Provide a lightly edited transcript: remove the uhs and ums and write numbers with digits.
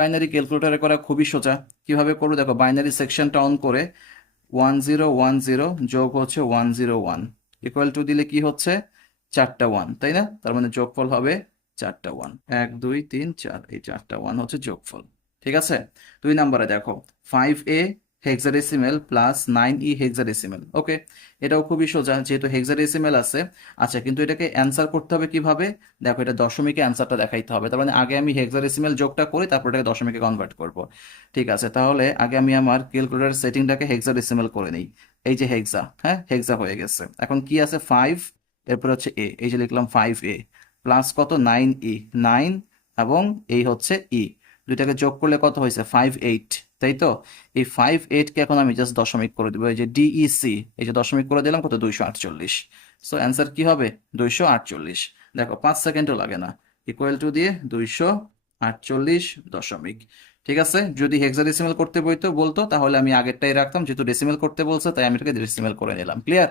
Binary ক্যালকুলেটরে করা খুবই সোজা। কিভাবে করবো দেখো, বাইনারি সেকশনটা অন করে 1010 যোগ হচ্ছে 101 ইকুয়াল টু দিলে কি হচ্ছে, 4টা 1, তাই না? তার মানে যোগফল হবে 4টা 1, 1 2 3 4, এই 4টা 1 হচ্ছে যোগফল। ঠিক আছে। 2 নম্বরে দেখো, 5a hexadecimal plus 9e hexadecimal. ওকে, এটাও খুবই সোজা, যেহেতু হেক্সাডেসিমেল আছে। আচ্ছা, কিন্তু এটাকে অ্যান্সার করতে হবে কিভাবে? দেখো, এটা দশমিকে অ্যান্সারটা দেখাইতে হবে। তার মানে আগে আমি হেক্সাডেসিমেল যোগটা করি, তারপর এটাকে দশমিকে কনভার্ট করব। ঠিক আছে, তাহলে আগে আমি আমার ক্যালকুলেটর সেটিংটাকে হেক্সাডেসিমেল করে নিই। এই যে হেক্সা, হ্যাঁ হেক্সা হয়ে গেছে। এখন কি আছে, 5, এরপর হচ্ছে এ, এই যে লিখলাম 5a প্লাস কত, 9e, 9 এবং এই হচ্ছে ই, দুইটাকে যোগ করলে কত হয়েছে, 58, তাই তো? এই 58কে এখন আমি জাস্ট দশমিক করে দিব, এই যে ডিইসি, এই যে দশমিক করে দিলাম কত, 248। সো অ্যান্সার কি হবে, 248। দেখো 5 সেকেন্ডও লাগে না, ইকুয়াল টু দিয়ে 248 দশমিক। ঠিক আছে, যদি হেক্সাডেসিমেল করতে বলতো তাহলে আমি আগেরটাই রাখতাম, যেহেতু ডেসিমেল করতে বলছে তাই আমি এটাকে ডেসিমেল করে নিলাম। ক্লিয়ার?